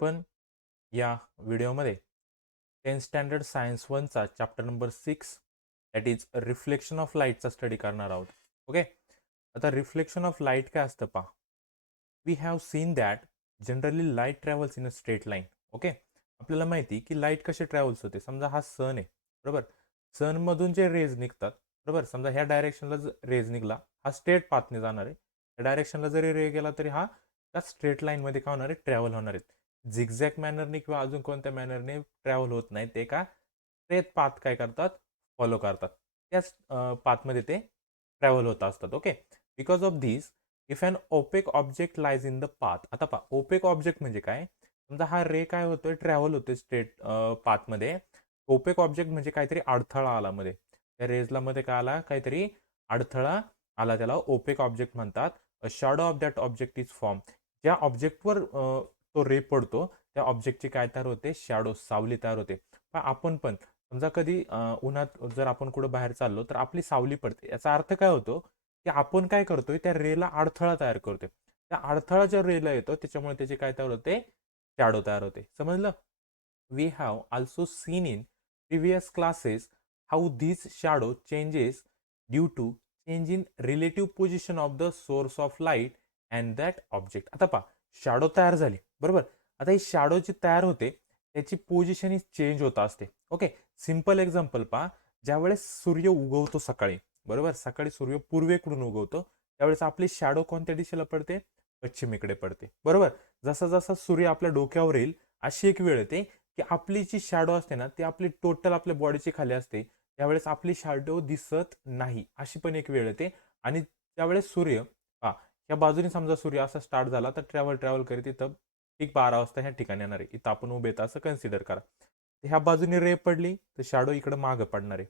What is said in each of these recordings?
आपण या व्हिडिओमध्ये 10th स्टँडर्ड सायन्स 1चा chapter number 6 that is reflection of लाईटचा स्टडी करणार आहोत. ओके, आता रिफ्लेक्शन ऑफ लाईट काय असतं पहा. We have seen that generally light travels in a straight line. Okay, आपल्याला माहिती की लाईट कसे ट्रॅव्हल्स होते. समजा हा सन आहे, बरोबर. सनमधून जे रेज निघतात, बरोबर. समजा ह्या डायरेक्शनला रेज निघला, हा स्ट्रेट पाथने जाणार आहे. त्या डायरेक्शनला जरी रे गेला तरी हा त्या स्ट्रेट लाईनमध्ये काय होणार आहे, ट्रॅव्हल होणार आहेत. झिगझॅग मॅनरने किंवा अजून कोणत्या मॅनरने ट्रॅव्हल होत नाही. ते का स्ट्रेट पाथ काय करतात, फॉलो करतात. त्याच पाथमध्ये ते ट्रॅव्हल होत असतात. Okay, because of this if an opaque object lies in the path. आता पहा, ओपेक ऑब्जेक्ट म्हणजे काय. समजा हा रे काय होतोय, ट्रॅव्हल होतोय स्ट्रेट पाथमध्ये. ओपेक ऑब्जेक्ट म्हणजे काहीतरी अडथळा आला मध्ये, त्या रेजला मध्ये काय आला, काहीतरी अडथळा आला, त्याला ओपेक ऑब्जेक्ट म्हणतात. A shadow of that object is form. ज्या ऑब्जेक्टवर तो रे पडतो त्या ऑब्जेक्टची काय तयार होते, शॅडो, सावली तयार होते. आपण पण समजा कधी उन्हात जर आपण कुठं बाहेर चाललो तर आपली सावली पडते. याचा अर्थ काय होतो की आपण काय करतोय, त्या रेला अडथळा तयार करतोय. त्या अडथळा ज्या रेला येतो त्याच्यामुळे त्याची काय तयार होते, शॅडो तयार होते. समजलं. We have also seen in previous classes how this shadow changes due to change in relative position of the source of light and that object. आता पहा, शॅडो तयार झाली, बरोबर. आता ही शॅडो जी तयार होते त्याची पोझिशन ही चेंज होत असते. ओके, सिंपल एक्झाम्पल पहा. ज्यावेळेस सूर्य उगवतो सकाळी, बरोबर, सकाळी सूर्य पूर्वेकडून उगवतो, त्यावेळेस आपली शॅडो कोणत्या दिशेला पडते, पश्चिमेकडे पडते, बरोबर. जसा जसा सूर्य आपल्या डोक्यावर येईल अशी एक वेळ येते की आपली जी शॅडो असते ना ती आपली टोटल आपल्या बॉडीची खाली असते. त्यावेळेस आपली शॅडो दिसत नाही, अशी पण एक वेळ येते. आणि त्यावेळेस सूर्य हा या बाजूने समजा सूर्य असा स्टार्ट झाला तर ट्रॅव्हल करीत इथं ठीक 12 वाजता ह्या ठिकाणी येणार आहे. इथं आपण उभे तर असं कन्सिडर करा. ह्या बाजूने रे पडली तर शॅडो इकडे मागं पडणार आहे.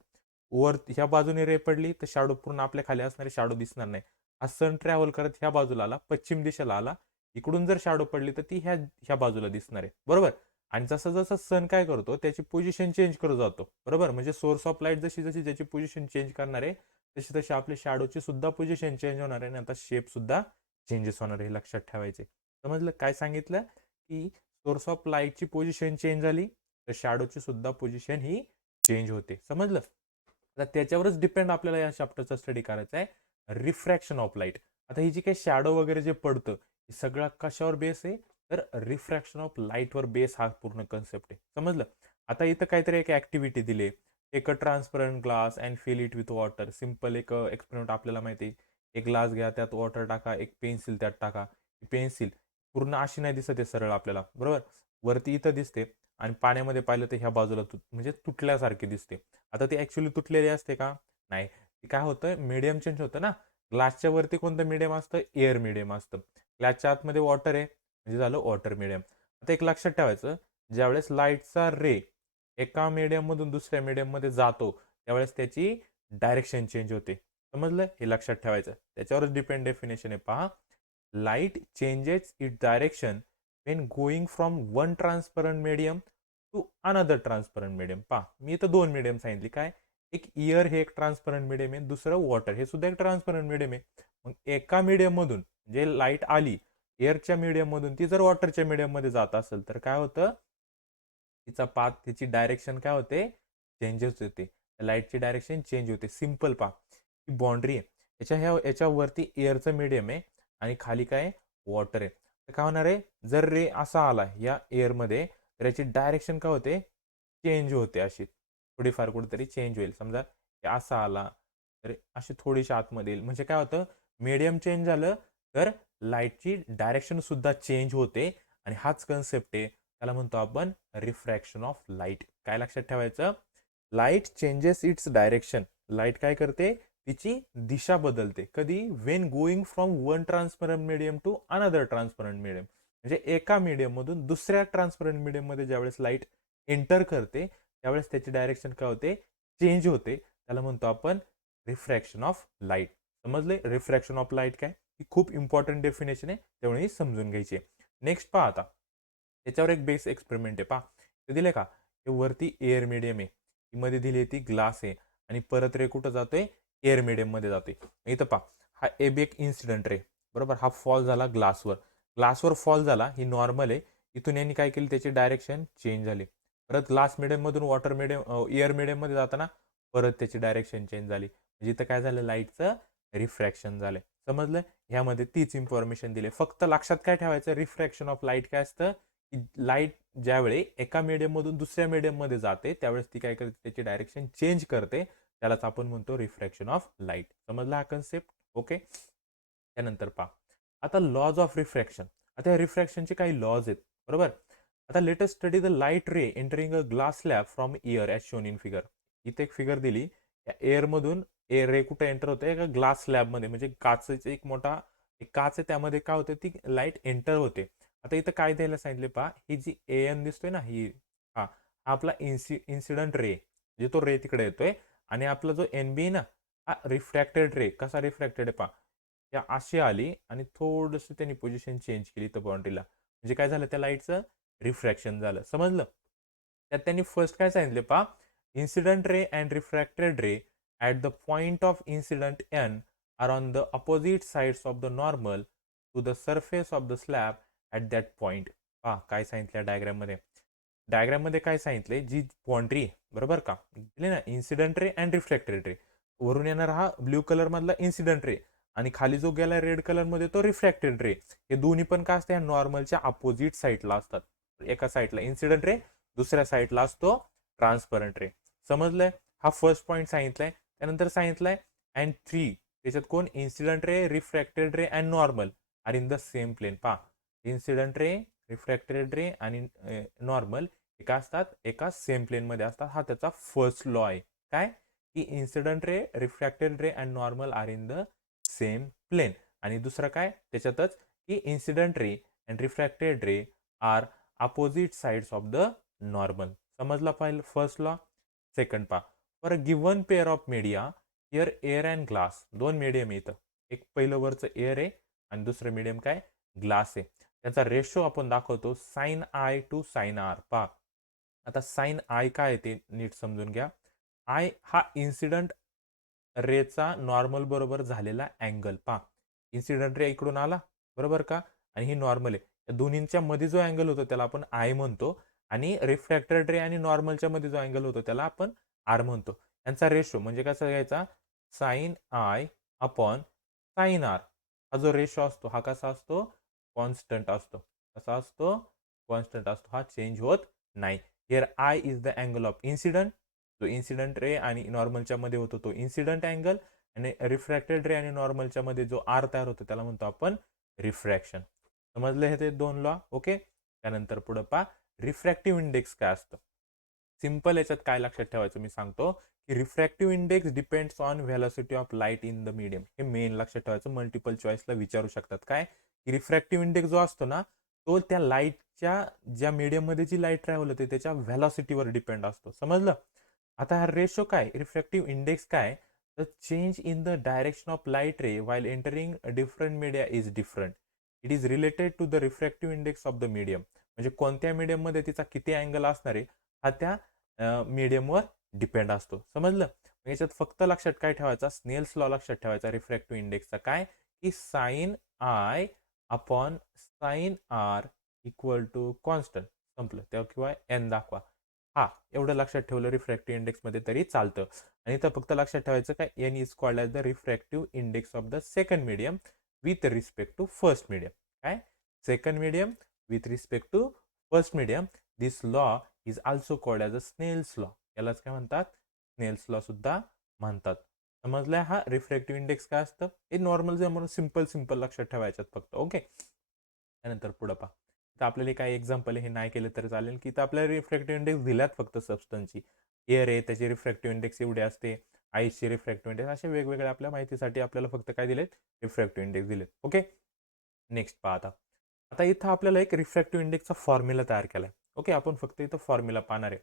वर ह्या बाजूने रे पडली तर शॅडो पूर्ण आपल्या खाली असणारे, शॅडो दिसणार नाही. हा सन ट्रॅव्हल करत ह्या बाजूला आला, पश्चिम दिशेला आला. इकडून जर शॅडो पडली तर ती ह्या ह्या बाजूला दिसणार आहे, बरोबर. आणि जसं जसं सन काय करतो त्याची पोझिशन चेंज करत जातो, बरोबर. म्हणजे सोर्स ऑफ लाईट जशी जशी ज्याची पोझिशन चेंज करणार आहे तशी तशी आपल्या शॅडोची सुद्धा पोझिशन चेंज होणार आहे आणि आता शेप सुद्धा चेंजेस होणार आहे. लक्षात ठेवायचे. समजलं काय सांगितलं, की सोर्स ऑफ लाईटची पोझिशन चेंज झाली तर शॅडोची सुद्धा पोझिशन ही चेंज होते. समजलं. तर त्याच्यावरच डिपेंड आपल्याला या चॅप्टरचा स्टडी करायचा आहे, रिफ्रॅक्शन ऑफ लाईट. आता ही जी काही शॅडो वगैरे जे पडतं हे सगळं कशावर बेस आहे, तर रिफ्रॅक्शन ऑफ लाईटवर बेस हा पूर्ण कन्सेप्ट आहे. समजलं. आता इथं काहीतरी एक ऍक्टिव्हिटी दिली, एक transparent glass and fill it with water. Simple एक एक्सपेरिमेंट आपल्याला माहिती आहे. एक ग्लास घ्या, त्यात वॉटर टाका, एक पेन्सिल त्यात टाका. पेन्सिल पूर्ण अशी नाही दिसत आहे सरळ आपल्याला, बरोबर. वरती इथं दिसते आणि पाण्यामध्ये पाहिलं तर ह्या बाजूला म्हणजे तुटल्यासारखी दिसते. आता ती ऍक्च्युली तुटलेली असते का, नाही. काय होतं, मीडियम चेंज होतं ना. ग्लासच्या वरती कोणतं मीडियम असतं, एअर मीडियम असतं. ग्लासच्या आतमध्ये वॉटर आहे म्हणजे झालं वॉटर मीडियम. आता एक लक्षात ठेवायचं, ज्यावेळेस लाईटचा रे एका मीडियम मधून दुसऱ्या मीडियम मध्ये जातो त्यावेळेस त्याची डायरेक्शन चेंज होते. समजलं, हे लक्षात ठेवायचं. त्याच्यावरच डिपेंड डेफिनेशन आहे पहा. Light changes it direction when going from one transparent medium to another transparent medium. पहा, मी इथं दोन मीडियम सांगितली. काय, एक एअर हे एक ट्रान्सपरंट मीडियम आहे, दुसरं वॉटर हे सुद्धा एक ट्रान्सपरंट मीडियम आहे. मग एका मीडियम मधून जे लाईट आली एअरच्या मीडियम मधून, ती जर वॉटरच्या मीडियम मध्ये जात असेल तर काय होतं, तिचा पाथ, तिची डायरेक्शन काय होते, चेंजेस होते. लाईटची डायरेक्शन चेंज होते. सिम्पल पहा, ही बाउंड्री आहे. याच्यावरती एअरचं मीडियम आहे आणि खाली काय, वॉटर आहे. तर काय होणार आहे, जर रे असा आला या एअरमध्ये तर याची डायरेक्शन काय होते, चेंज होते. अशी थोडीफार कुठेतरी चेंज होईल. समजा असा आला तर अशी थोडीशी आतमध्ये येईल. म्हणजे काय होतं, मीडियम चेंज झालं तर लाईटची डायरेक्शन सुद्धा चेंज होते. आणि हाच कन्सेप्ट आहे, त्याला म्हणतो आपण रिफ्रॅक्शन ऑफ लाईट. काय लक्षात ठेवायचं, light changes its direction. Light काय करते, तिची दिशा बदलते. कधी, when going from one transparent medium to another transparent medium. म्हणजे एका मीडियम मधून दुसऱ्या ट्रान्सपरंट मीडियम मध्ये ज्यावेळेस लाईट एंटर करते त्यावेळेस त्याची डायरेक्शन काय होते, चेंज होते. त्याला म्हणतो आपण रिफ्रॅक्शन ऑफ लाईट. समजले, रिफ्रॅक्शन ऑफ लाईट काय, ही खूप इम्पॉर्टंट डेफिनेशन आहे, त्यामुळे समजून घ्यायची. नेक्स्ट पहा आता, त्याच्यावर एक बेस एक्सपेरिमेंट आहे पहा. ते दिले का, हे वरती एअर मीडियम आहे, मध्ये दिली ती ग्लास आहे आणि परत रे कुठं जातोय, एअर मीडियम मध्ये जातोय. इथं पहा, हा एक इन्सिडेंट रे, बरोबर. हा फॉल झाला ग्लासवर. ग्लासवर फॉल झाला, ही नॉर्मल आहे. इथून यांनी काय केली, त्याची डायरेक्शन चेंज झाली. परत ग्लास मिडियममधून वॉटर मिडियम एअर मिडियममध्ये जाताना परत त्याची डायरेक्शन चेंज झाली. म्हणजे इथं काय झालं, लाईटचं रिफ्रॅक्शन झालं. समजलं? ह्यामध्ये तीच इन्फॉर्मेशन दिली. फक्त लक्षात काय ठेवायचं, रिफ्रॅक्शन ऑफ लाईट काय असतं, की लाईट ज्यावेळी एका मीडियममधून दुसऱ्या मीडियममध्ये जाते त्यावेळेस ती काय करते, त्याची डायरेक्शन चेंज करते. त्यालाच आपण म्हणतो रिफ्रॅक्शन ऑफ लाईट. समजला हा कन्सेप्ट? ओके. त्यानंतर पहा, आता लॉज ऑफ रिफ्रॅक्शन. आता या रिफ्रॅक्शनचे काही लॉज आहेत, बरोबर. आता latest study the light ray entering a glass slab from year as shown in figure. इथे एक फिगर दिली, या एअरमधून एअर रे कुठे एंटर होते, एका ग्लास स्लॅबमध्ये, म्हणजे काचेचा एक मोठा एक काच आहे, त्यामध्ये काय होते, ती लाईट एंटर होते. आता इथं काय द्यायला सांगितले पहा, ही जी एन दिसतोय ना, ही हा आपला इन्सिडंट रे, म्हणजे तो रे तिकडे येतोय. आणि आपला जो एन बी ना, हा रिफ्रॅक्टेड रे. कसा रिफ्रॅक्टेड आहे पहा, त्या अशी आली आणि थोडंसं त्यांनी पोझिशन चेंज केली तर बाउंड्रीला, म्हणजे काय झालं, त्या लाईटचं रिफ्रॅक्शन झालं. समजलं? त्यात त्यांनी फर्स्ट काय सांगितले पहा, incident ray and refracted ray at the point of incidence are on the opposite sides of the normal to the surface of the slab at that point. पहा काय सांगितलं डायग्राममध्ये. डायग्राममध्ये काय सांगितले, जी बाउंड्री बरोबर का दिली ना, इन्सिडंट रे अँड रिफ्रॅक्टेड रे. वरून येणारा हा ब्ल्यू कलर मधला इन्सिडंट रे आणि खाली जो गेला रेड कलर मध्ये तो रिफ्रॅक्टेड रे. हे दोन्ही पण काय असते, नॉर्मलच्या अपोजिट साईडला असतात. एका साईडला इन्सिडंट रे, दुसऱ्या साईडला असतो ट्रान्सपरंट रे. समजलंय? हा फर्स्ट पॉईंट सांगितलाय. त्यानंतर सांगितलंय अँड 3, त्याच्यात कोण, incident ray, refracted ray and normal are in the same plane. पहा, इन्सिडंट रे, रिफ्रॅक्टेड रे आणि नॉर्मल एका असतात, एका सेम प्लेन मध्ये असतात. हा त्याचा फर्स्ट लॉ आहे. काय, की incident ray, refracted ray and normal are in the same plane. आणि दुसरं काय त्याच्यातच, की incident ray and refracted ray are opposite sides of the normal. समजला पाहिजे फर्स्ट लॉ. सेकंड पहा, for a given pair of media, here air and glass, दोन medium इथं, एक पहिलं वरचं एअर आहे आणि दुसरं मीडियम काय, ग्लास आहे. त्याचा रेशो आपण दाखवतो sine i to sine r. पहा, आता साइन आय काय ते नीट समजून घ्या. आय हा इन्सिडंट रेचा नॉर्मल बरोबर झालेला अँगल. पहा, इन्सिडंट रे इकडून आला, बरोबर का, आणि ही नॉर्मल आहे. या दोन्हींच्या मध्ये जो अँगल होतो त्याला आपण आय म्हणतो. आणि रिफ्रॅक्टेड रे आणि नॉर्मलच्या मध्ये जो अँगल होतो त्याला आपण आर म्हणतो. यांचा रेशो म्हणजे कसा घ्यायचा, sine i upon sine r. हा जो रेशो असतो हा कसा असतो, कॉन्स्टंट असतो. कसा असतो, कॉन्स्टंट असतो. हा चेंज होत नाही. Here I is the angle of incident, जो इन्सिडंट रे आणि नॉर्मलच्या मध्ये होतो तो इन्सिडंट अँगल. आणि रिफ्रॅक्टेड रे आणि नॉर्मलच्या मध्ये जो आर तयार होतो त्याला म्हणतो आपण रिफ्रॅक्शन. समजले हे ते दोन लॉ. ओके. त्यानंतर पुढे पहा, रिफ्रॅक्टिव्ह इंडेक्स काय असतं. सिंपल याच्यात काय लक्षात ठेवायचं मी सांगतो, की refractive index depends on velocity of light in the medium. हे मेन लक्षात ठेवायचं. मल्टिपल चॉईसला विचारू शकतात काय, की रिफ्रॅक्टिव्ह इंडेक्स जो असतो ना, तो त्या लाईटच्या ज्या मीडियम मध्ये जी लाईट ट्रॅव्हल होते त्याच्या व्हेलॉसिटीवर डिपेंड असतो. समजलं? आता हा रेशो काय, रिफ्रॅक्टिव्ह इंडेक्स काय, the change in the direction of light ray while entering different media is different. It is related to the refractive index of the medium. म्हणजे कोणत्या मीडियम मध्ये तिचा किती अँगल असणार आहे हा त्या मीडियमवर डिपेंड असतो. समजलं? याच्यात फक्त लक्षात काय ठेवायचा, स्नेल्स लॉ लक्षात ठेवायचा रिफ्रॅक्टिव्ह इंडेक्सचा. काय, की sine i upon sine r equal to constant. संपलं. तेव्हा किंवा एन दाखवा. हा एवढं लक्षात ठेवलं रिफ्रॅक्टिव्ह इंडेक्स मध्ये तरी चालतं. आणि इथं फक्त लक्षात ठेवायचं काय, N is called as the refractive index of the second medium with respect to first medium. काय, second medium with respect to first medium. This law is also called as a Snell's law. यालाच काय म्हणतात, Snell's law सुद्धा म्हणतात. समजलंय? हा refractive index काय असतं, हे नॉर्मल जे म्हणून सिंपल सिंपल लक्षात ठेवायच्यात फक्त. ओके. त्यानंतर पुढं पहा, तर आपल्याला काही एक्झाम्पल हे नाही केलं तरी चालेल, की तर आपल्याला रिफ्रॅक्टिव्ह इंडेक्स दिल्यात फक्त सबस्टन्सची. एअर आहे त्याची रिफ्रॅक्टिव्ह इंडेक्स एवढे असते, आईसची रिफ्रॅक्टिव्ह इंडेक्स, असे वेगवेगळ्या आपल्या माहितीसाठी आपल्याला फक्त काय दिलेत, रिफ्रॅक्टिव्ह इंडेक्स दिलेत. ओके. नेक्स्ट पहा, आता आता इथं आपल्याला एक रिफ्रॅक्टिव्ह इंडेक्सचा फॉर्म्युला तयार केलाय. ओके. आपण फक्त इथं फॉर्म्युला पाहणार आहे.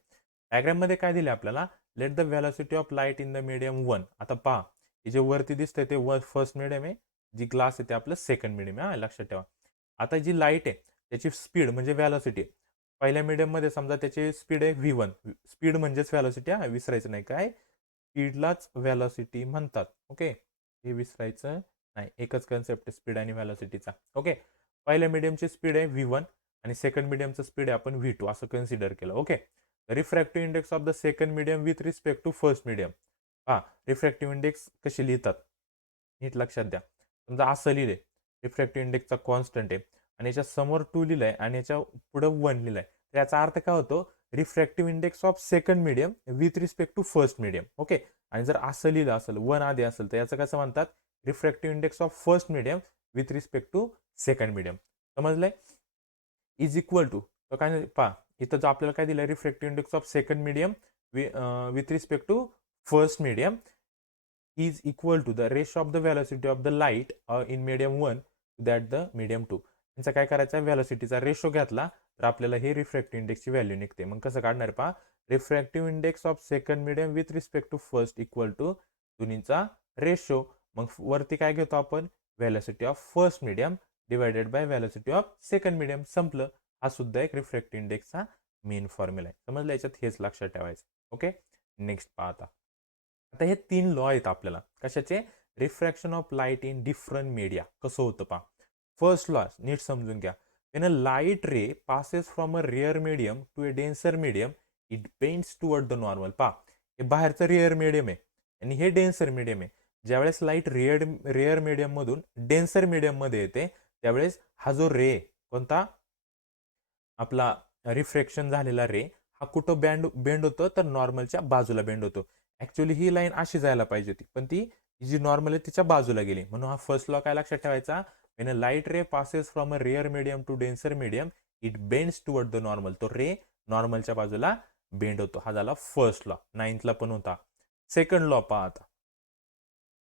डायग्राम मध्ये काय दिले आपल्याला, let the velocity of light in the medium 1. आता पहा, हे जे वरती दिसतंय ते फर्स्ट मीडियम आहे, जी ग्लास आहे ते आपलं सेकंड मीडियम आहे. लक्षात ठेवा. आता जी लाईट आहे त्याची स्पीड म्हणजे व्हॅलॉसिटी, पहिल्या मीडियम मध्ये समजा त्याची स्पीड आहे V1. स्पीड म्हणजेच व्हॅलॉसिटी, हा विसरायचं नाही. काय, स्पीडलाच व्हॅलॉसिटी म्हणतात. ओके. हे विसरायचं नाही. एकच कन्सेप्ट स्पीड आणि व्हॅलॉसिटीचा. ओके. पहिल्या मीडियमची स्पीड आहे V1 आणि सेकंड मीडियमचं स्पीड आहे आपण V2 असं कन्सिडर केलं. Okay. Refractive index of the second medium with respect to first medium. पहा रिफ्रॅक्टिव्ह इंडेक्स कशी लिहितात नीट लक्षात द्या. समजा असं लिहिलंय रिफ्रॅक्टिव्ह इंडेक्सचा कॉन्स्टंट आहे आणि याच्या समोर 2 लिहिलंय आणि याच्या पुढे 1 लिहिलंय. तर याचा अर्थ काय होतो refractive index of second medium with respect to first medium. Okay. आणि जर असं लिहिलं असेल 1 आधी असेल तर याचं कसं म्हणतात refractive index of first medium with respect to second medium. समजलंय. इज इक्वल टू काय पहा इथं जो आपल्याला काय दिलं refractive index of second medium with respect to first medium is equal to the ratio of the velocity of the light in medium 1 to that the medium 2. यांचा काय करायचा व्हॅलोसिटीचा रेशो घेतला तर आपल्याला हे रिफ्रॅक्टिव्ह इंडेक्सची व्हॅल्यू निघते. मग कसं काढणार पहा refractive index of second medium with respect to first equal to दोन्हीचा रेशो. मग वरती काय घेतो आपण velocity of first medium divided by velocity of second medium. संपलं. हा सुद्धा एक रिफ्रॅक्टिव्ह इंडेक्सचा मेन फॉर्म्युला आहे. समजलं. याच्यात हेच लक्षात ठेवायचं. ओके. नेक्स्ट पहा आता हे 3 लॉ आहेत आपल्याला कशाचे refraction of light in different media कसं होतं पहा. फर्स्ट लॉ नीट समजून घ्या. when a light ray passes from a rare medium to a denser medium it bends toward the normal. पहा हे बाहेरचं रेअर मीडियम आहे आणि हे डेन्सर मीडियम आहे. ज्यावेळेस लाईट रेअर मीडियम मधून डेन्सर मीडियम मध्ये येते त्यावेळेस हा जो रे कोणता आपला रिफ्रॅक्शन झालेला रे हा कुठं बेंड होतो तर नॉर्मलच्या बाजूला बेंड होतो. ऍक्च्युअली ही लाईन अशी जायला पाहिजे होती पण ती जी नॉर्मल आहे तिच्या बाजूला गेली. म्हणून हा फर्स्ट लॉ काय लक्षात ठेवायचा when a light ray passes from a rare medium to denser medium it bends toward the normal. तो रे नॉर्मलच्या बाजूला बेंड होतो. हा झाला फर्स्ट लॉ. 9th ला पण होता. सेकंड लॉ पहा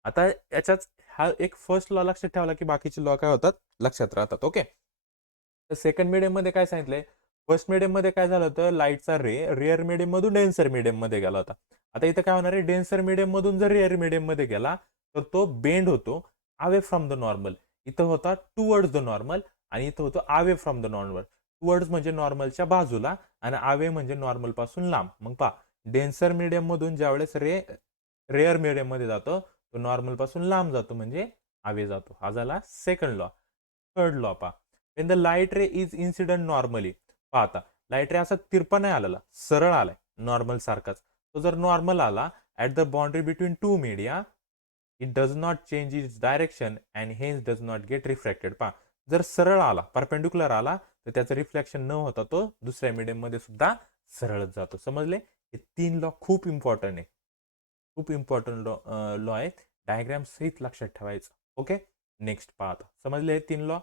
आता याच्यात हा एक फर्स्ट लॉ लक्षात ठेवला की बाकीचे लॉ काय होतात लक्षात राहतात. ओके. तर सेकंड मीडियम मध्ये काय सांगितलंय फर्स्ट मीडियम मध्ये काय झालं होतं लाईटचा रे रेअर मीडियम मधून डेन्सर मीडियम मध्ये गेला होता. आता इथं काय होणार आहे डेन्सर मीडियम मधून जर रेअर मीडियम मध्ये गेला तर तो बेंड होतो अवे फ्रॉम द नॉर्मल. इथं होता टुवर्ड्स द नॉर्मल आणि इथं होतं away from the normal. Towards म्हणजे नॉर्मलच्या बाजूला आणि अवे म्हणजे नॉर्मल पासून लांब. मग पहा डेन्सर मीडियम मधून ज्यावेळेस रेअर मीडियम मध्ये जातो तो नॉर्मल पासून लांब जातो म्हणजे अवे जातो. हा झाला सेकंड लॉ. थर्ड लॉ पहा when the light ray is incident normally. पाहता लाईट रे असा तिरपा नाही आलेला सरळ आलाय नॉर्मल सारखाच. तो जर नॉर्मल आला at the boundary between two media it does not change its direction and hence does not get refracted. पहा जर सरळ आला परपेंडिक्युलर आला तर त्याचं रिफ्लेक्शन न होता तो दुसऱ्या मीडियम मध्ये सुद्धा सरळच जातो. समजले. हे 3 लॉ खूप इम्पॉर्टंट आहे. खूप इम्पॉर्टंट लॉ आहे. डायग्राम सहित लक्षात ठेवायचं. ओके. नेक्स्ट पहा समजले हे 3 लॉ.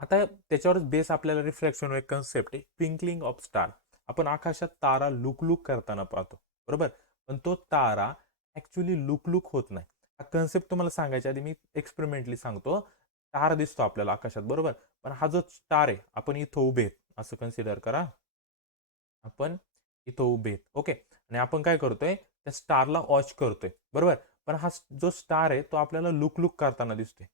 आता त्याच्यावर बेस आपल्याला रिफ्लेक्शन एक कन्सेप्ट आहे ट्विंकलिंग ऑफ स्टार. आपण आकाशात तारा लुकलुक करताना पाहतो बरोबर पण तो तारा ऍक्च्युली लुकलुक होत नाही. हा कन्सेप्ट तुम्हाला सांगायच्या आधी मी एक्सपेरिमेंटली सांगतो. स्टार दिसतो आपल्याला आकाशात बरोबर पण हा जो स्टार आहे आपण इथं उभे असं कन्सिडर करा. आपण इथं उभे ओके आणि आपण काय करतोय त्या स्टारला वॉच करतोय बरोबर पण हा जो स्टार आहे तो आपल्याला लुकलुक करताना दिसतोय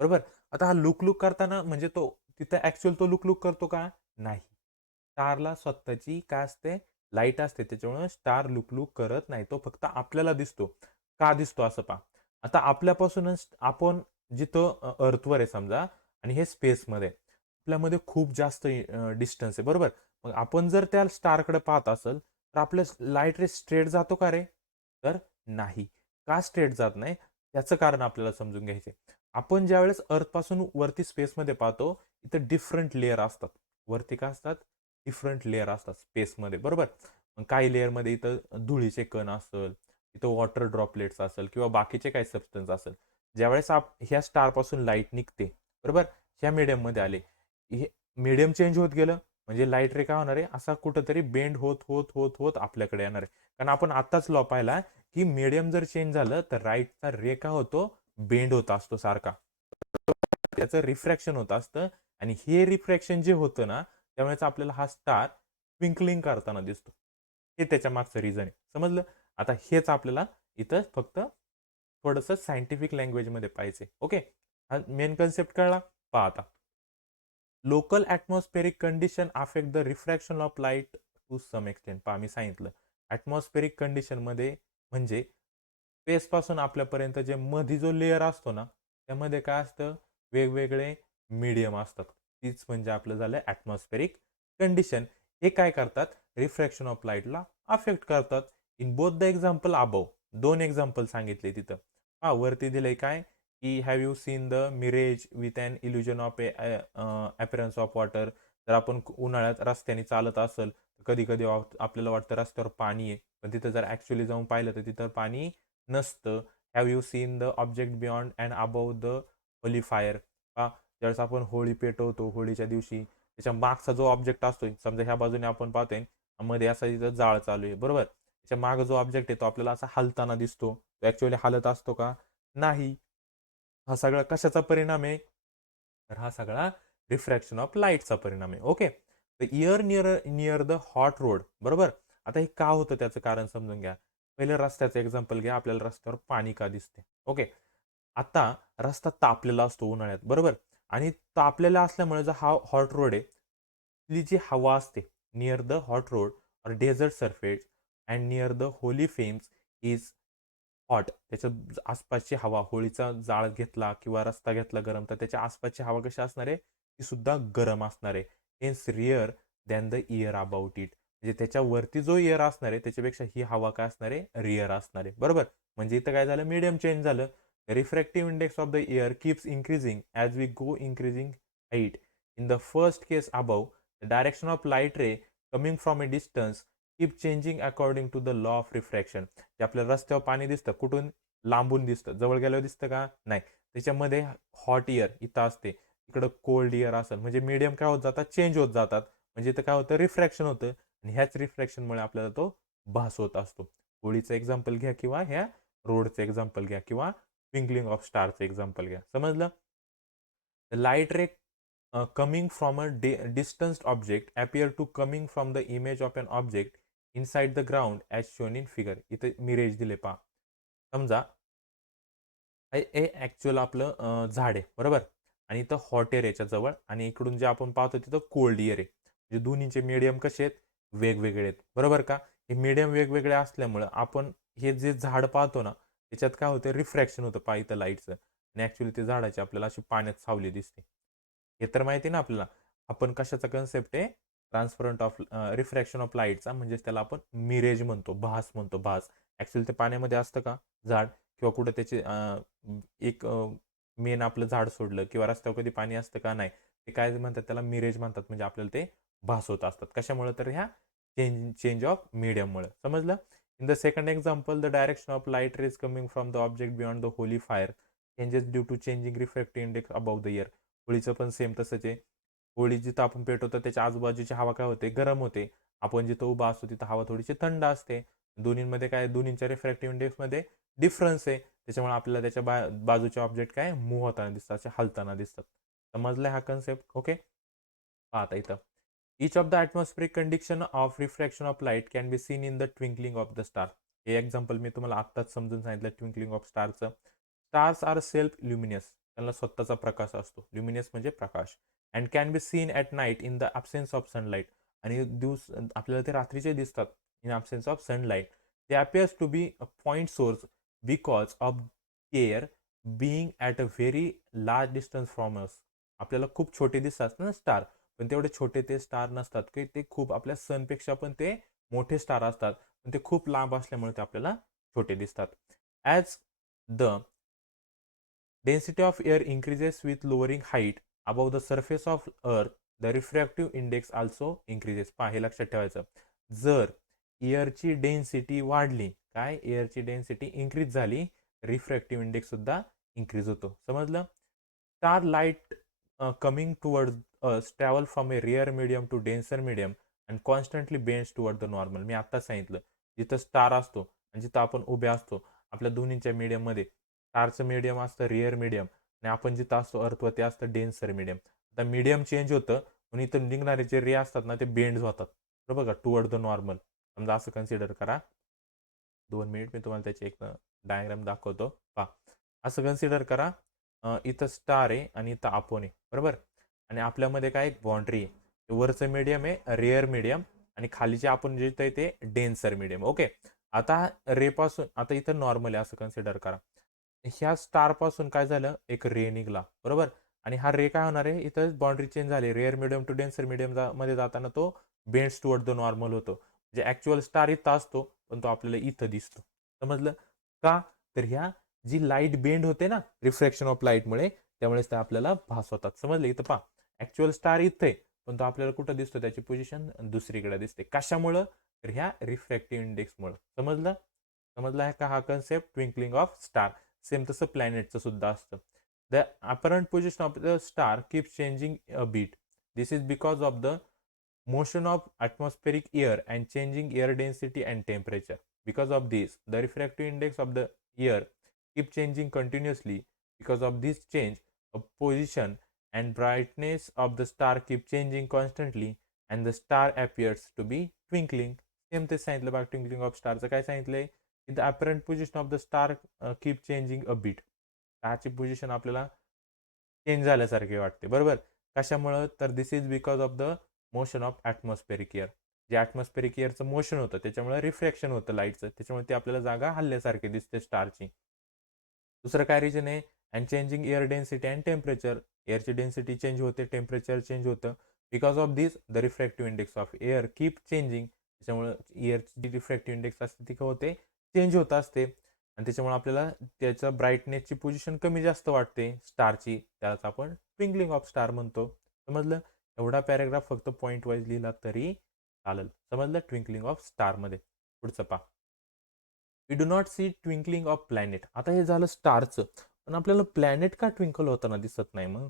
बरोबर. आता हा लुकलुक करताना म्हणजे तो तिथं ऍक्च्युअल तो लुकलुक करतो का नाही. स्टारला स्वतःची काय असते लाईट असते त्याच्यामुळे स्टार लुकलुक करत नाही. तो फक्त आपल्याला दिसतो. का दिसतो असं पहा. आता आपल्यापासूनच आपण जिथं अर्थवर आहे समजा आणि हे स्पेसमध्ये आपल्यामध्ये खूप जास्त डिस्टन्स आहे बरोबर. मग आपण जर त्या स्टारकडे पाहत असेल तर आपल्या लाईट रे स्ट्रेट जातो का रे तर नाही. का स्ट्रेट जात नाही त्याचं कारण आपल्याला समजून घ्यायचे. आपण ज्यावेळेस अर्थ पासून वरती स्पेसमध्ये पाहतो इथं डिफरंट लेअर असतात. वरती का असतात डिफरंट लेअर असतात स्पेसमध्ये बरोबर. मग काही लेअरमध्ये इथं धुळीचे कण असेल इथं वॉटर ड्रॉपलेट्स असेल किंवा बाकीचे काही सबस्टन्स असेल. ज्यावेळेस ह्या स्टार पासून लाईट निघते बरोबर ह्या मीडियम मध्ये आले हे मीडियम चेंज होत गेलं म्हणजे लाईट रे काय होणार आहे असा कुठंतरी बेंड होत होत होत होत आपल्याकडे येणार आहे. कारण आपण आताच लॉ पाहिला की मीडियम जर चेंज झालं तर राईटचा रे का होतो बेंड होत असतो सारखा. त्याचं रिफ्रॅक्शन होत असतं आणि हे रिफ्रॅक्शन जे होतं ना त्यामुळेच आपल्याला हा स्टार ट्विंकलिंग करताना दिसतो. हे त्याच्या मागचं रिझन आहे. समजलं. आता हेच आपल्याला इथं फक्त थोडंसं सायंटिफिक लँग्वेजमध्ये पाहिजे. ओके. हा मेन कन्सेप्ट कळला. पहा आता local atmospheric condition affect the refraction of light to some extent. पहा मी सांगितलं ॲटमॉस्फेरिक कंडिशनमध्ये म्हणजे स्पेस पासून आपल्यापर्यंत जे मध्ये जो लेअर असतो ना त्यामध्ये काय असतं वेगवेगळे मीडियम असतात तीच म्हणजे आपलं झालं ॲटमॉस्फेरिक कंडिशन. हे काय करतात, रिफ्रॅक्शन ऑफ लाईटला अफेक्ट करतात. In both the example above, 2 example सांगितले तिथं. वरती दिलंय काय, की have you seen the mirage with an illusion of appearance of water. जर आपण उन्हाळ्यात रस्त्याने चालत असेल, कधी कधी आपल्याला वाटतं रस्त्यावर पाणी आहे, पण तिथं जर ॲक्च्युली जाऊन पाहिलं तर तिथं पाणी नसतं. Have you seen the object beyond and above the Holi fire. ज्यावेळेस आपण होळी पेटवतो होळीच्या दिवशी, त्याच्या मागचा जो ऑब्जेक्ट असतोय, समजा ह्या बाजूने आपण पाहतोय मध्ये असा इथं जाळ चालू आहे, बरोबर. त्याच्या माग जो ऑब्जेक्ट आहे तो आपल्याला असा हलताना दिसतो. तो ऍक्च्युअली हलत असतो का? नाही. हा सगळा कशाचा परिणाम आहे? तर हा सगळा रिफ्रॅक्शन ऑफ लाईटचा परिणाम आहे. Okay. The year near the hot road, बरोबर. आता हे का होतं त्याचं कारण समजून घ्या. पहिले रस्त्याचं एक्झाम्पल घ्या. आपल्याला रस्त्यावर पाणी का दिसते? ओके. आता रस्ता तापलेला असतो उन्हाळ्यात, बरोबर. आणि तापलेला असल्यामुळे जो हा हॉट रोड आहे, ती जी हवा असते near the hot road or desert surface and near the holy flames is hot. त्याच्या आसपासची हवा, होळीचा जाळ घेतला किंवा रस्ता घेतला गरम, तर त्याच्या आसपासची हवा कशी असणार आहे? ती सुद्धा गरम असणार आहे. Hence rarer than the air about it. म्हणजे त्याच्यावरती जो एअर असणार आहे त्याच्यापेक्षा ही हवा काय असणार आहे? रिअर असणार आहे, बरोबर. म्हणजे इथं काय झालं? मीडियम चेंज झालं. Refractive index of the air keeps increasing as we go increasing height. In the first case above, the direction of light ray coming from a distance keep changing according to the law of refraction. जे आपल्याला रस्त्यावर पाणी दिसतं, कुठून? लांबून दिसतं. जवळ गेल्यावर दिसतं का? नाही. त्याच्यामध्ये हॉट एअर इथं असते, इकडं कोल्ड एअर असेल, म्हणजे मीडियम काय होत जातात? चेंज होत जातात. म्हणजे इथं काय होतं? रिफ्रॅक्शन होतं. आणि ह्याच रिफ्रॅक्शनमुळे आपल्याला तो भास होत असतो. होळीचं एक्झाम्पल घ्या किंवा ह्या रोडचं एक्झाम्पल घ्या किंवा ट्विंकलिंग ऑफ स्टारचं एक्झाम्पल घ्या. समजलं? The light ray coming from a distanced object appear to coming from the image of an object inside the ground as shown in figure. इथे मिरेज दिले पहा. समजा हे ॲक्च्युअल आपलं झाड आहे, बरोबर. आणि इथं हॉट एअर याच्या जवळ, आणि इकडून जे आपण पाहतो तिथं कोल्ड एअर आहे. म्हणजे दोन्हीचे मीडियम कसे आहेत? वेगवेगळे आहेत, बरोबर का. हे मीडियम वेगवेगळे असल्यामुळं आपण हे जे झाड पाहतो ना, त्याच्यात काय होतं? रिफ्रॅक्शन होतं पहा इथं लाईटचं. आणि ॲक्च्युली ते झाडाची आपल्याला अशी पाण्यात सावली दिसते. हे तर माहिती आहे ना आपल्याला. आपण कशाचा कन्सेप्ट आहे? ट्रान्सफरंट ऑफ रिफ्रॅक्शन ऑफ लाईटचा, म्हणजेच त्याला आपण मिरेज म्हणतो, भास म्हणतो, भास. ॲक्च्युअली ते पाण्यामध्ये असतं का झाड? किंवा कुठं त्याचे एक मेन आपलं झाड सोडलं किंवा रस्त्यावर कधी पाणी असतं का? नाही. ते काय म्हणतात? त्याला मिरेज म्हणतात. म्हणजे आपल्याला ते भास होत असतात. कशामुळे? तर ह्या चेंज ऑफ मीडियममुळे. समजलं? In the second example, the direction of light rays coming from the object beyond the Holi fire changes due to changing refractive index above the air. होळीचं पण सेम तसंच आहे. होळी जिथं आपण पेटवतो त्याच्या आजूबाजूची हवा काय होते? गरम होते. आपण जिथं उभा असतो तिथं हवा थोडीशी थंड असते. दोन्हींमध्ये काय? दोन्हींच्या रिफ्रॅक्टिव्ह इंडेक्समध्ये डिफरन्स आहे. त्याच्यामुळे आपल्याला त्याच्या बाजूचे ऑब्जेक्ट काय? मूव्ह होताना दिसतात, असे हलताना दिसतात. समजलं हा कन्सेप्ट? ओके. आता इथं each of the atmospheric condition of refraction of light can be seen in the twinkling of the star. हे एक्झाम्पल मी तुम्हाला आत्ताच समजून सांगितलं ट्विंकलिंग ऑफ स्टारचं. Stars are self luminous. त्यांना स्वतःचा प्रकाश असतो. ल्युमिनियस म्हणजे प्रकाश. And can be seen at night in the absence of sunlight. आणि आपल्याला ते रात्रीचे दिसतात in absence of sunlight. They appears to be a point source because of air being at a very large distance from us. आपल्याला खूप छोटे दिसतात ना स्टार, पण तेवढे छोटे ते स्टार नसतात, की ते खूप आपल्या सनपेक्षा पण ते मोठे स्टार असतात. पण ते खूप लांब असल्यामुळे ते आपल्याला छोटे दिसतात. As the density of air increases with lowering height above the surface of earth, the refractive index also increases. पहा हे लक्षात ठेवायचं. जर एअरची डेन्सिटी वाढली, काय? एअरची डेन्सिटी इन्क्रीज झाली, रिफ्रॅक्टिव्ह इंडेक्स सुद्धा इन्क्रीज होतो. समजलं? Star light coming towards us travel from a rare medium to denser medium and constantly bends toward the normal. मी आत्ताच सांगितलं, जिथं स्टार असतो आणि जिथं आपण उभे असतो, आपल्या दोन्हींच्या मीडियममध्ये स्टारचं मीडियम असतं रिअर मीडियम, आणि आपण जिथं असतो अर्थवर ते असतं डेन्सर मीडियम. आता मीडियम चेंज होतं म्हणून इथं निघणारे जे रे असतात ना ते बेंड होतात, बरोबर का, टुवर्ड द नॉर्मल. समजा असं कन्सिडर करा. 2 मिनिट मी तुम्हाला त्याची एक डायग्राम दाखवतो. पहा, असं कन्सिडर करा, इथं स्टार आहे आणि इथं आपण आहे, बरोबर. आणि आपल्यामध्ये काय? एक बाउंड्री आहे. वरचं मीडियम आहे रेअर मीडियम, आणि खालीचे आपण जे आहे ते डेन्सर मीडियम. ओके. आता रे पासून आता इथं नॉर्मल आहे असं कन्सिडर करा. ह्या स्टार पासून काय झालं? एक रे निघाला, बरोबर. आणि हा रे काय होणार आहे, इथं बाउंड्री चेंज झाली, rare medium to denser medium मध्ये जाताना तो बेंड्स टुवर्ड द नॉर्मल होतो. म्हणजे ऍक्च्युअल स्टार इथं असतो पण तो आपल्याला इथं दिसतो. समजलं का? तर ह्या जी लाईट बेंड होते ना रिफ्रॅक्शन ऑफ लाईटमुळे, त्यामुळेच ते आपल्याला भास होतात. समजलं? इथं पहा, ऍक्च्युअल स्टार इथे आहे पण तो आपल्याला कुठं दिसतो, त्याची पोझिशन दुसरीकडे दिसते. कशामुळं? तर ह्या रिफ्रॅक्टिव्ह इंडेक्समुळे. समजलं? समजला का हा concept twinkling of star? Same तसं प्लॅनेटचं सुद्धा असतं. The apparent position of the star keeps changing a bit. This is because of the motion of atmospheric air and changing air density and temperature. Because of this, the refractive index of the air keep changing continuously. Because of this change of position and brightness of the star keep changing constantly and the star appears to be twinkling. Same तेच सांगितलं बघा twinkling of स्टारचं. काय सांगितलंय? The apparent position of the star keep changing a bit. त्याची position आपल्याला change झाल्यासारखे वाटते. बरोबर? कशामुळं? तर this is because of the motion of atmospheric air. जे ॲटमॉस्फेरिक एअरचं मोशन होतं त्याच्यामुळे रिफ्रॅक्शन होतं लाईटचं, त्याच्यामुळे ती आपल्याला जागा हल्ल्यासारखी दिसते स्टारची. दुसरं काय रिजन आहे? And changing air density and temperature. एअरची डेन्सिटी चेंज होते, टेम्परेचर चेंज होतं. Because of this the refractive index of air keep changing. त्याच्यामुळे एअरची जी रिफ्रॅक्टिव्ह इंडेक्स असते ती काय होते? चेंज होत असते आणि त्याच्यामुळे आपल्याला त्याचं ब्राईटनेसची पोझिशन कमी जास्त वाटते स्टारची. त्यालाच आपण ट्विंकलिंग ऑफ स्टार म्हणतो. समजलं? एवढा पॅराग्राफ फक्त पॉईंट वाईज लिहिला तरी चालेल. समजलं? ट्विंकलिंग ऑफ स्टारमध्ये. पुढचं पहा. We do not see twinkling of planet. आता हे झालं स्टारचं, पण आपल्याला प्लॅनेट का ट्विंकल होताना दिसत नाही मग?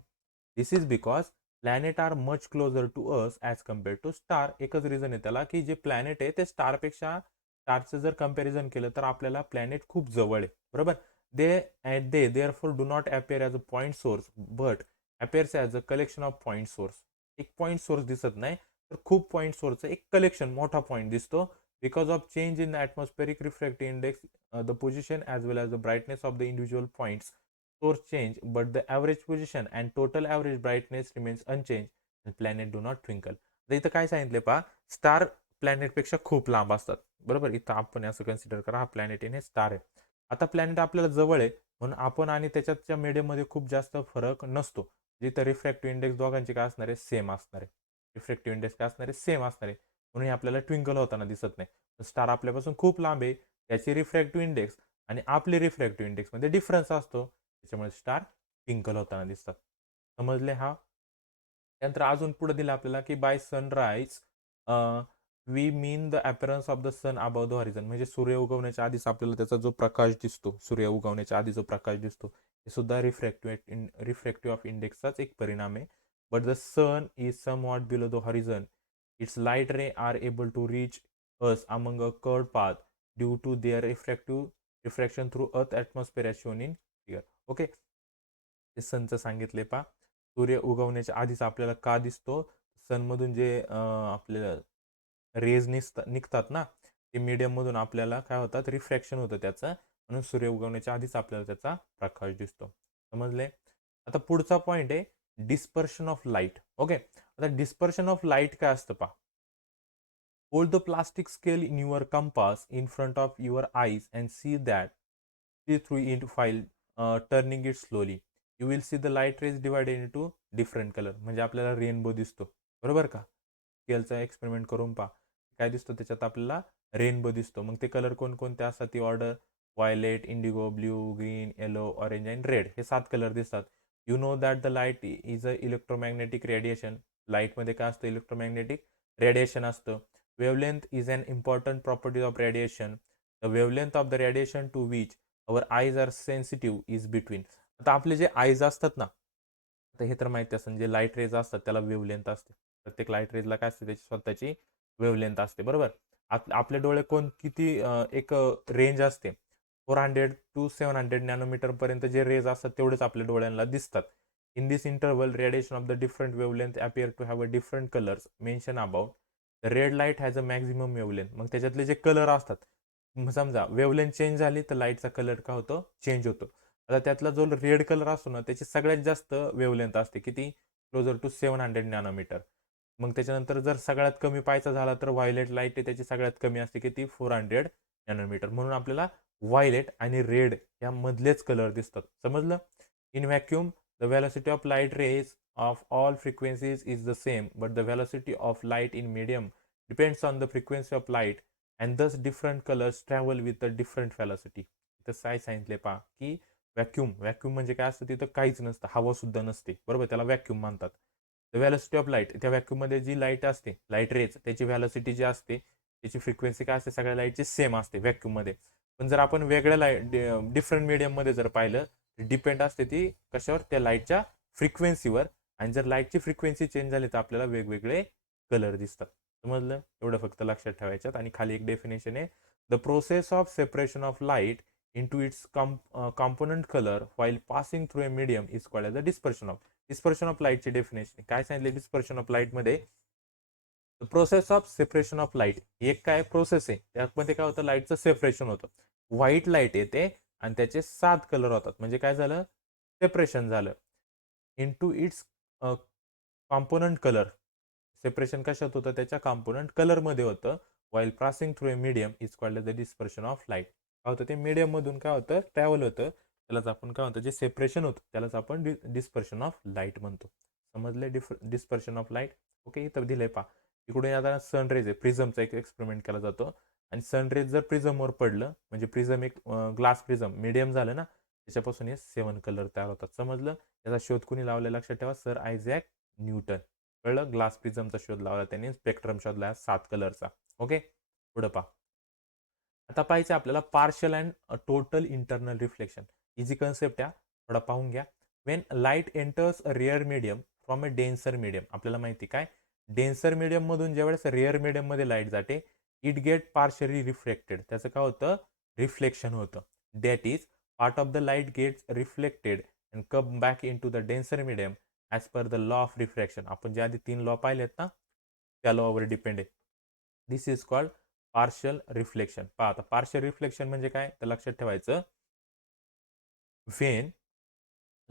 This is because planet are much closer to us as compare to star. एकच रिझन आहे त्याला, की जे प्लॅनेट आहे ते स्टारचं जर कम्पॅरिझन केलं तर आपल्याला प्लॅनेट खूप जवळ आहे. बरोबर? They therefore do not appear as a point source but appears as a collection of point source. एक पॉईंट सोर्स दिसत नाही तर खूप पॉईंट सोर्सचं एक कलेक्शन, मोठा पॉईंट दिसतो. Because of change in the atmospheric refractive index, the position as well as the brightness of the individual points source change, but the average position and total average brightness remains unchanged and planet do not twinkle. आता इथं काय सांगितले पहा, star प्लॅनेटपेक्षा खूप लांब असतात. बरोबर? इथं आपण असं कन्सिडर करा, हा प्लॅनेट आहे, स्टार आहे. आता प्लॅनेट आपल्याला जवळ आहे म्हणून आपण आणि त्याच्याच्या मीडियममध्ये खूप जास्त फरक नसतो. जिथं रिफ्रॅक्टिव्ह इंडेक्स दोघांचे काय असणार आहे? सेम असणार आहे. रिफ्रॅक्टिव्ह इंडेक्स काय असणार आहे? सेम असणार आहे. म्हणून हे आपल्याला ट्विंकल होताना दिसत नाही. स्टार आपल्यापासून खूप लांब आहे, त्याची रिफ्रॅक्टिव्ह इंडेक्स आणि आपली रिफ्रॅक्टिव्ह इंडेक्समध्ये डिफरन्स असतो, त्याच्यामुळे स्टार ट्विंकल होताना दिसतात. समजले? हा. त्यानंतर अजून पुढे दिलं आपल्याला, की by sunrise we mean the appearance of the sun above the horizon. म्हणजे सूर्य उगवण्याच्या आधीच आपल्याला त्याचा जो प्रकाश दिसतो, सूर्य उगवण्याच्या आधी जो प्रकाश दिसतो, हे सुद्धा रिफ्रॅक्टिव्ह ऑफ इंडेक्सचाच एक परिणाम आहे. But the sun is some below the horizon. Its light ray are able to reach us among a curved path due to their refraction through earth atmosphere as shown in figure. Okay, ते सनचं सांगितले पा. सूर्य उगवण्याच्या आधीच आपल्याला का दिसतो? सनमधून जे आपल्याला रेज निघतात ना, ते मीडियममधून आपल्याला काय होतात? रिफ्रॅक्शन होतं त्याचं, म्हणून सूर्य उगवण्याच्या आधीच आपल्याला त्याचा प्रकाश दिसतो. समजले? आता पुढचा पॉईंट आहे डिस्पर्शन ऑफ लाईट. ओके, आता डिस्पर्शन ऑफ लाईट काय असतं पहा. Hold the plastic scale in your compass in front of your eyes and see through it while turning it slowly. You will see the light rays divided into different color. म्हणजे आपल्याला rainbow दिसतो. बरोबर का? स्केलचा experiment करून पहा. काय दिसतो त्याच्यात? आपल्याला रेनबो दिसतो. मग ते कलर कोणकोणते असतात ती order? Violet, Indigo, blue, green, yellow, orange and red. हे 7 कलर दिसतात. You know that the light is a electromagnetic radiation. लाईटमध्ये काय असतं? इलेक्ट्रोमॅग्नेटिक रेडिएशन असतं. Wavelength is an important property of radiation. The wavelength of the radiation to which our eyes are sensitive is between. आता आपले जे eyes असतात ना, आता हे तर माहिती असेल, जे लाईट रेज असतात त्याला वेवलेंथ असते. प्रत्येक लाईट रेजला काय असते? त्याची स्वतःची वेवलेंथ असते. बरोबर? आपले डोळे किती एक रेंज असते 400 to 700 नॅनोमीटर पर्यंत जे रेज असतात तेवढेच आपल्या डोळ्यांना दिसतात. In this interval radiation of the different wavelength appear to have a different colours mention about. Red light has a maximum wavelength. मग त्याच्यातले जे कलर असतात, समजा वेवलेंथ चेंज झाली तर लाईटचा कलर काय होतो? चेंज होतो. आता त्यातला जो रेड कलर असतो ना, त्याची सगळ्यात जास्त वेवलेंथ असते. किती? Closer to 700 nanometre. मग त्याच्यानंतर जर सगळ्यात कमी पाहायचा झाला तर व्हायलेट लाईट आहे, त्याची सगळ्यात कमी असते. किती? 400 नॅनोमीटर. म्हणून आपल्याला व्हायलेट आणि रेड या मधलेच कलर दिसतात. समजलं? In vacuum the velocity of light raise of all frequencies is the same, but the velocity of light in medium depends on the frequency of light and thus different colors travel with a different velocity. इथं काय सांगितले पहा की vacuum म्हणजे काय असतं, तिथं काहीच नसतं, हवा सुद्धा नसते, बरोबर, त्याला व्हॅक्यूम म्हणतात. द व्हॅलॉसिटी ऑफ लाईट, त्या व्हॅक्यूममध्ये जी लाईट असते, लाईट रेज, त्याची व्हॅलॉसिटी जी असते, त्याची फ्रिक्वेन्सी काय असते, सगळ्या लाईटची सेम असते व्हॅक्यूममध्ये. पण जर आपण वेगळ्या डिफरंट मीडियममध्ये जर पाहिलं, डिपेंड असते ती कशावर, त्या लाईटच्या फ्रिक्वेन्सीवर. आणि जर लाईटची फ्रिक्वेन्सी चेंज झाली तर आपल्याला वेगवेगळे कलर दिसतात. समजलं, एवढं फक्त लक्षात ठेवायच्यात. आणि खाली एक डेफिनेशन आहे, the process of separation of light into its component color while passing through a medium is called as the dispersion of light ची डेफिनेशन काय सांगितले डिस्पर्शन ऑफ लाईट मध्ये, process of separation of light, एक काय process आहे, त्यामध्ये काय होतं, लाईटचं सेपरेशन होतं. व्हाईट लाईट येते आणि त्याचे 7 कलर होतात, म्हणजे काय झालं, सेपरेशन झालं. Into its component colour, separation कशात होतं, त्याच्या कॉम्पोनंट कलरमध्ये होतं. While passing through a medium is called the dispersion of light. काय होतं, ते मीडियम मधून काय होतं, ट्रॅव्हल होतं, त्यालाच आपण काय म्हणतो, जे सेपरेशन होतं त्यालाच आपण डिस्पर्शन ऑफ लाईट म्हणतो. समजले डिस्पर्शन ऑफ लाईट. ओके, इथं दिलंय पहा, इकडे आता सनरेज आहे, प्रिझमचा एक एक्सपेरिमेंट केला जातो आणि सनरेज जर प्रिझमवर पडलं, म्हणजे प्रिझम एक ग्लास प्रिझम मीडियम झालं ना, त्याच्यापासून हे 7 कलर तयार होतात. समजलं, त्याचा शोध कोणी लावला लक्षात ठेवा, सर आयझॅक न्यूटन. कळलं, ग्लास प्रिझमचा शोध लावला त्यांनी, स्पेक्ट्रम शोधला 7 कलरचा. ओके, पुढे पहा. आता पाहायचं आपल्याला partial and total internal reflection. Easy concept आहे, थोडा पाहून घ्या. When light enters a rare medium from a denser medium, आपल्याला माहिती काय, डेन्सर मीडियम मधून ज्यावेळेस रेअर मीडियम मध्ये लाईट जाते, इट गेट पार्शली रिफ्लेक्टेड, त्याचं काय होतं, रिफ्लेक्शन होतं. That is part of the light gets reflected and come back into the denser medium as per the law of refraction. आपण जे आधी 3 लॉ पाहिलेत ना, त्या लॉवर डिपेंड आहे. This is called partial reflection. पहा आता, पार्शल रिफ्लेक्शन म्हणजे काय, तर लक्षात ठेवायचं, when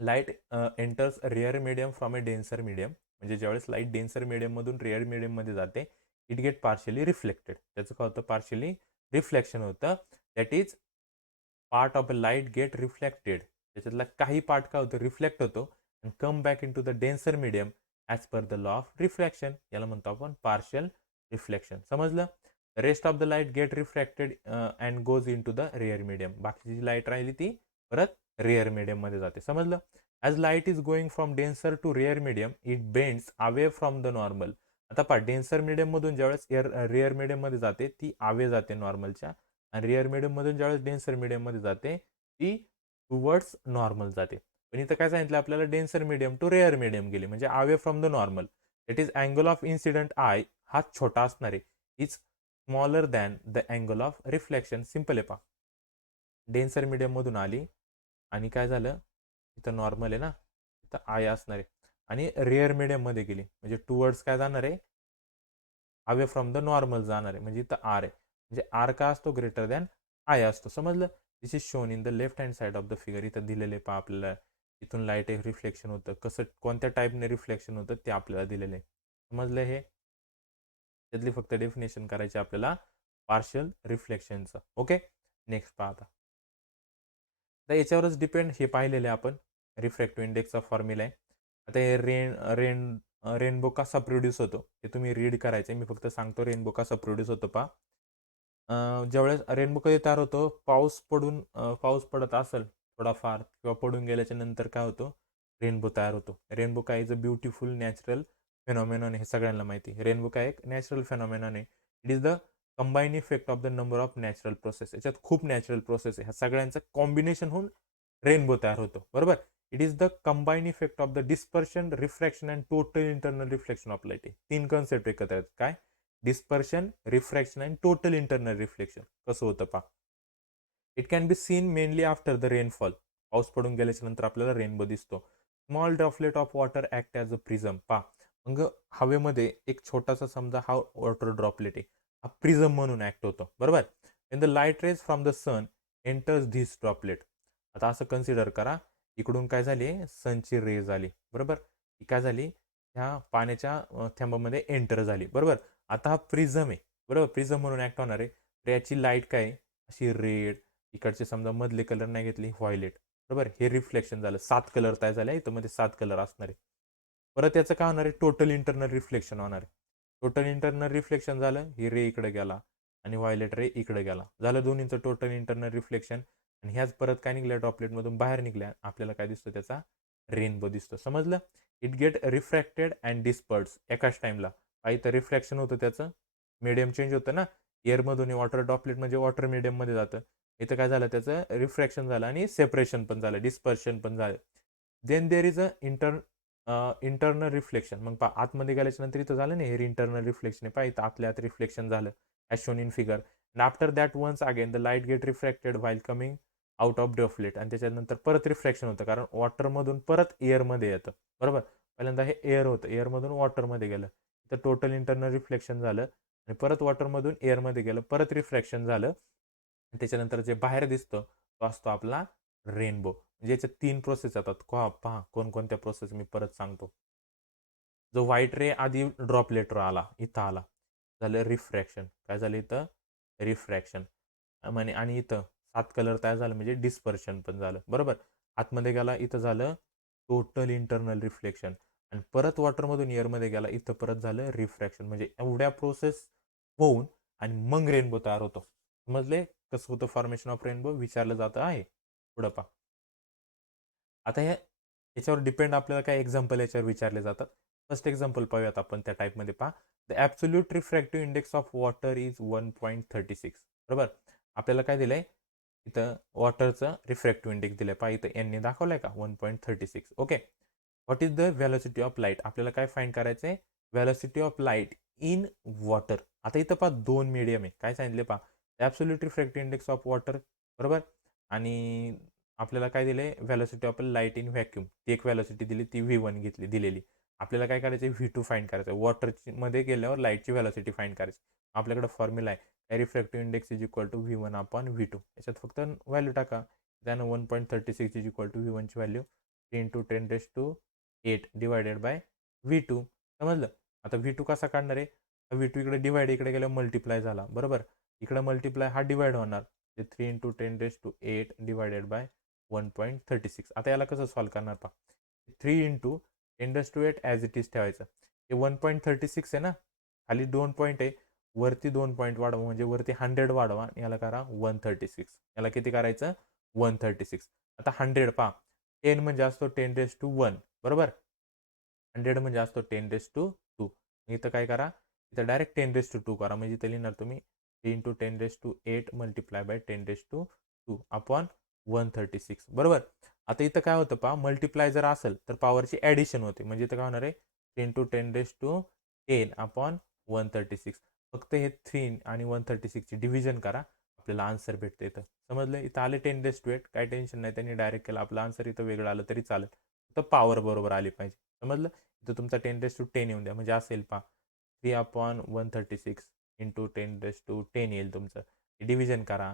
light enters rare medium from a denser medium, म्हणजे ज्यावेळेस लाईट डेन्सर मीडियम मधून रेअर मीडियम मध्ये जाते, इट गेट पार्शली रिफ्लेक्टेड, त्याचं काय होतं, पार्शली रिफ्लेक्शन होतं. That is part of a light get reflected, त्याच्यातला काही पार्ट काय होतं, रिफ्लेक्ट होतो and come back into the denser medium as per the law of reflection. याला म्हणतो आपण पार्शल रिफ्लेक्शन. समजलं, rest of the light get refracted and goes into the rare medium, बाकीची जी light राहिली ती परत रेअर मीडियम मध्ये जाते. समजलं, as light is going from denser to rare medium it bends away from the normal. आता पहा, डेन्सर मीडियम मधून ज्यावेळेस रेअर मीडियम मध्ये जाते, ती अवे जाते नॉर्मलच्या, आणि रेअर मीडियम मधून ज्यावेळेस डेन्सर मीडियम मध्ये जाते, ती टुवर्ड्स नॉर्मल जाते. पण इथं काय सांगितलं आपल्याला, denser medium to rare medium गेली, म्हणजे away from the normal. It is angle of incident i, हा छोटा असणार आहे, is smaller than the angle of reflection. Simple आहे पहा, डेन्सर मीडियम मधून आली आणि काय झालं, इथं नॉर्मल आहे ना, इथं आय असणार आहे, आणि रेअर मीडियम मध्ये गेली, म्हणजे टुवर्ड्स काय जाणार आहे, अवे फ्रॉम द नॉर्मल जाणार आहे, म्हणजे इथं आर आहे, म्हणजे आर का असतो, ग्रेटर दॅन आय असतो. समजलं, this is shown in the left hand side of the figure. इथं दिलेले पहा आपल्याला, इथून लाईट एक रिफ्लेक्शन होतं, कसं कोणत्या टाईपने रिफ्लेक्शन होतं ते आपल्याला दिलेलं आहे. समजलं, हे त्यातली फक्त डेफिनेशन करायची आपल्याला पार्शल रिफ्लेक्शनचं. ओके, नेक्स्ट पहा आता. तर याच्यावरच डिपेंड हे पाहिलेलं आहे आपण, रिफ्रॅक्टिव्ह इंडेक्सचा फॉर्म्युला आहे. आता हे रेनबो कसा प्रोड्यूस होतो ते तुम्ही रीड करायचं, मी फक्त सांगतो रेनबो कसा प्रोड्यूस होतो पहा. ज्यावेळेस रेनबो कधी तयार होतो, पाऊस पडत असेल थोडाफार, किंवा पडून गेल्याच्या नंतर काय होतो, रेनबो तयार होतो. रेनबो काय is a beautiful natural phenomenon, हे सगळ्यांना माहिती. रेनबो काय एक नॅचरल फेनॉमेनॉन आहे. It is the combine effect of the number of natural process. याच्यात खूप नॅचरल प्रोसेस आहे, ह्या सगळ्यांचं कॉम्बिनेशन होऊन रेनबो तयार होतो, बरोबर. It is the combine effect of the dispersion, refraction and total internal reflection of light. 3 concept एकत्र आहेत, काय, dispersion, refraction and total internal reflection. कसं होतं पहा, it can be scene mainly after the rainfall, पाऊस पडून गेल्याच्या नंतर आपल्याला रेनबो दिसतो. Small droplet of water act as a prism. पहा, मग हवेमध्ये एक छोटासा समजा हा वॉटर ड्रॉपलेट आहे, हा प्रिझम म्हणून ऍक्ट होतो, बरोबर. In the light rays from the sun enters this droplet. आता असं कन्सिडर करा, इकडून काय झाली, सनची रेज आली, बरोबर, ही काय झाली, ह्या पाण्याच्या थेंबामध्ये एंटर झाली, बरोबर. आता हा प्रिझम आहे, बरोबर, प्रिझम म्हणून ऍक्ट होणार आहे. तर याची लाईट काय, अशी रेड, इकडचे समजा मधले कलर नाही घेतली, व्हायलेट, बरोबर. हे रिफ्लेक्शन झालं, 7 कलर तयार झाले, इथं मध्ये 7 कलर असणार आहे. परत याचं काय होणार आहे, टोटल इंटरनल रिफ्लेक्शन होणार आहे. टोटल इंटरनल रिफ्लेक्शन झालं, ही रे इकडे गेला आणि व्हायलेट रे इकडे गेला, झालं दोन्हीचं टोटल इंटरनल रिफ्लेक्शन. आणि ह्याच परत काय निघल्या, ड्रॉपलेटमधून बाहेर निघल्या, आपल्याला काय दिसतं, त्याचा रेनबो दिसतो. समजलं. It get refracted and disperse एकाच टाइमला. इथं रिफ्रॅक्शन होतं, त्याचं मीडियम चेंज होतं ना, एअरमधून वॉटर ड्रॉपलेट म्हणजे वॉटर मीडियममध्ये जातं. इथं काय झालं, त्याचं रिफ्रॅक्शन झालं आणि सेपरेशन पण झालं, डिस्पर्शन पण झालं. Then there is a internal reflection. मग पहा आतमध्ये गेल्याच्या नंतर इथं झालं नाही, हे इंटरनल रिफ्लेक्शन आहे. पहा इथं आतल्या आत रिफ्लेक्शन झालं, as shown in figure. And after that once again the light get refracted while coming out of droplet. आणि त्याच्यानंतर परत रिफ्रॅक्शन होतं, कारण वॉटरमधून परत एअरमध्ये येतं. बरोबर. पहिल्यांदा हे एअर होतं, एअरमधून वॉटरमध्ये गेलं, तर टोटल इंटरनल रिफ्लेक्शन झालं. आणि परत वॉटरमधून एअरमध्ये गेलं, परत रिफ्रॅक्शन झालं. त्याच्यानंतर जे बाहेर दिसतं, तो असतो आपला रेनबो. म्हणजे याच्या 3 प्रोसेस येतात. पहा कोणकोणत्या प्रोसेस मी परत सांगतो. जो व्हाईट रे आधी ड्रॉपलेटवर आला, इथं आला, झालं रिफ्रॅक्शन. काय झालं इथं, रिफ्रॅक्शन. म्हणे आणि इथं 7 कलर तयार झालं, म्हणजे डिस्पर्शन पण झालं. बरोबर. आतमध्ये गेला, इथं झालं टोटल इंटरनल रिफ्लेक्शन. आणि परत वॉटरमधून एअरमध्ये गेला, इथं परत झालं रिफ्रॅक्शन. म्हणजे एवढ्या प्रोसेस होऊन आणि मग रेनबो तयार होतो. समजले कसं होतं फॉर्मेशन ऑफ रेनबो, विचारलं जातं आहे. पुढं पहा. आता याच्यावर डिपेंड आपल्याला काय एक्झाम्पल याच्यावर विचारले जातात. फर्स्ट एक्झाम्पल पाहूयात आपण त्या टाईपमध्ये. पहा, the absolute refractive index of water is 1.36. बरोबर. आपल्याला काय दिलंय इथं, वॉटरचं रिफ्रॅक्टिव्ह इंडेक्स दिलंय. पहा इथं यांनी दाखवलंय का 1.36. Okay. What is the velocity of light. आपल्याला काय फाईंड करायचं आहे, velocity of light in water. आता इथं पहा 2 मीडियम आहे. काय सांगितले पहा, absolute refractive index of water. बरोबर. आणि आपल्याला काय दिले, velocity of light in vacuum. ती एक व्हॅलोसिटी दिली, ती V1 घेतली दिलेली. आपल्याला काय करायचं आहे, V2 फाईंड करायचं. वॉटरची मध्ये गेल्यावर लाईटची व्हॅलोसिटी फाईंड करायची. आपल्याकडे फॉर्म्युला आहे, refractive index is equal to V1 upon V2. याच्यात फक्त व्हॅल्यू टाका. त्यानं 1.36 इज इक्वल टू V1 ची व्हॅल्यू 3 × 10⁸ डिवायडेड बाय V2. समजलं. आता V2 कसा काढणार आहे, V2 इकडे डिवाइड, इकडे गेल्यावर मल्टिप्लाय झाला. बरोबर. इकडे मल्टिप्लाय, हा डिवाइड होणार, 3 × 10⁸ डिवायडेड बाय 1.36. आता याला कसं सॉल्व करणार पहा, 3 × 10⁸ ॲज इट इज ठेवायचं. हे 1.36 आहे ना, खाली 2 पॉईंट आहे, वरती 2 पॉईंट वाढवा, म्हणजे वरती 100 वाढवा, याला करा 136. याला किती करायचं, 136. आता 100 पहा, 10 म्हणजे असतो 10⁻1. बरोबर. 100 म्हणजे असतो 10⁻2. इथं काय करा, इथं डायरेक्ट 10⁻2 करा, म्हणजे इथं लिहिणार तुम्ही 3 × 10⁸ मल्टिप्लाय बाय 10⁻2 अपॉन 136. बरोबर. आता इथं काय होतं पहा, मल्टिप्लाय जर असेल तर पॉवरची ॲडिशन होते, म्हणजे इथं काय होणार आहे, 3 × 10⁻10 अपॉन 136. फक्त हे 3 आणि 136 ची डिव्हिजन करा, आपल्याला आन्सर भेटतं. इथं समजलं. इथं आले 10⁻8, काय टेन्शन नाही, त्यांनी डायरेक्ट केलं, आपलं आन्सर इथं वेगळं आलं तरी चालेल, तर पॉवर बरोबर आली पाहिजे. समजलं. इथं तुमचा 10⁻10 येऊन द्या, म्हणजे असेल पहा 3 अपॉन 136 × 10⁻10 येईल तुमचं. डिव्हिजन करा,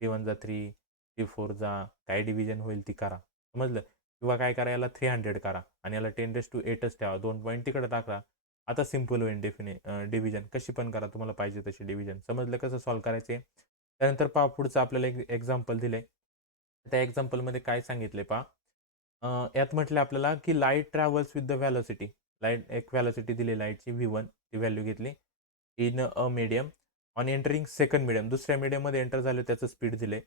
3 × 1 = 3, 3 × 4 = काय डिव्हिजन होईल ती करा. समजलं. किंवा काय करा, याला 300 करा आणि याला 10⁻8च ठेवा, 2 पॉईंट तिकडे टाका. आता सिम्पल होईल डिव्हिजन. कशी पण करा, तुम्हाला पाहिजे तशी डिव्हिजन. समजलं कसं सॉल्व करायचे. त्यानंतर पहा, पुढचं आपल्याला एक एक्झाम्पल दिले. त्या एक्झाम्पलमध्ये काय सांगितले पहा, यात म्हटलं आपल्याला की light travels with the velocity. Light एक व्हॅलोसिटी दिली लाईटची V1, ती व्हॅल्यू घेतली in a medium. On entering second medium, दुसऱ्या मीडियममध्ये एंटर झाले, त्याचं स्पीड दिले.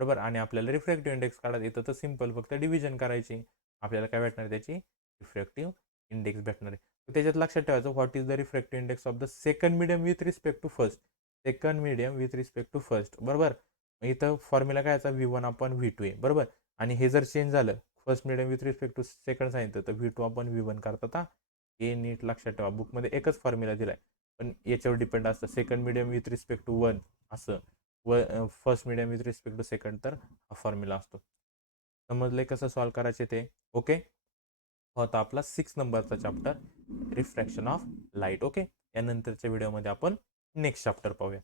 बरोबर. आणि आपल्याला रिफ्रॅक्टिव्ह इंडेक्स काढायचं. येतं तर सिम्पल फक्त डिव्हिजन करायची, आपल्याला काय भेटणार, त्याची रिफ्रॅक्टिव्ह इंडेक्स भेटणार आहे. त्याच्यात लक्षात ठेवायचं, what is the refractive index of the second medium with respect to first. Second medium with respect to first. बरोबर. इथं फॉर्म्युला काय याचा, V1 अपॉन V2 आहे. बरोबर. आणि हे जर चेंज झालं, first medium with respect to second सांगितलं, तर V2 अपॉन V1 करतात. हे नीट लक्षात ठेवा, बुकमध्ये एकच फॉर्म्युला दिलाय, पण याच्यावर डिपेंड असतं. Second medium with respect to 1 असं, first medium with respect to second, तर हा फॉर्म्युला असतो. समजले कसं सॉल्व करायचे ते. ओके. होता आपला 6 नंबरचा chapter, refraction of light. Okay. यानंतरच्या व्हिडिओमध्ये आपण नेक्स्ट चॅप्टर पाहूया.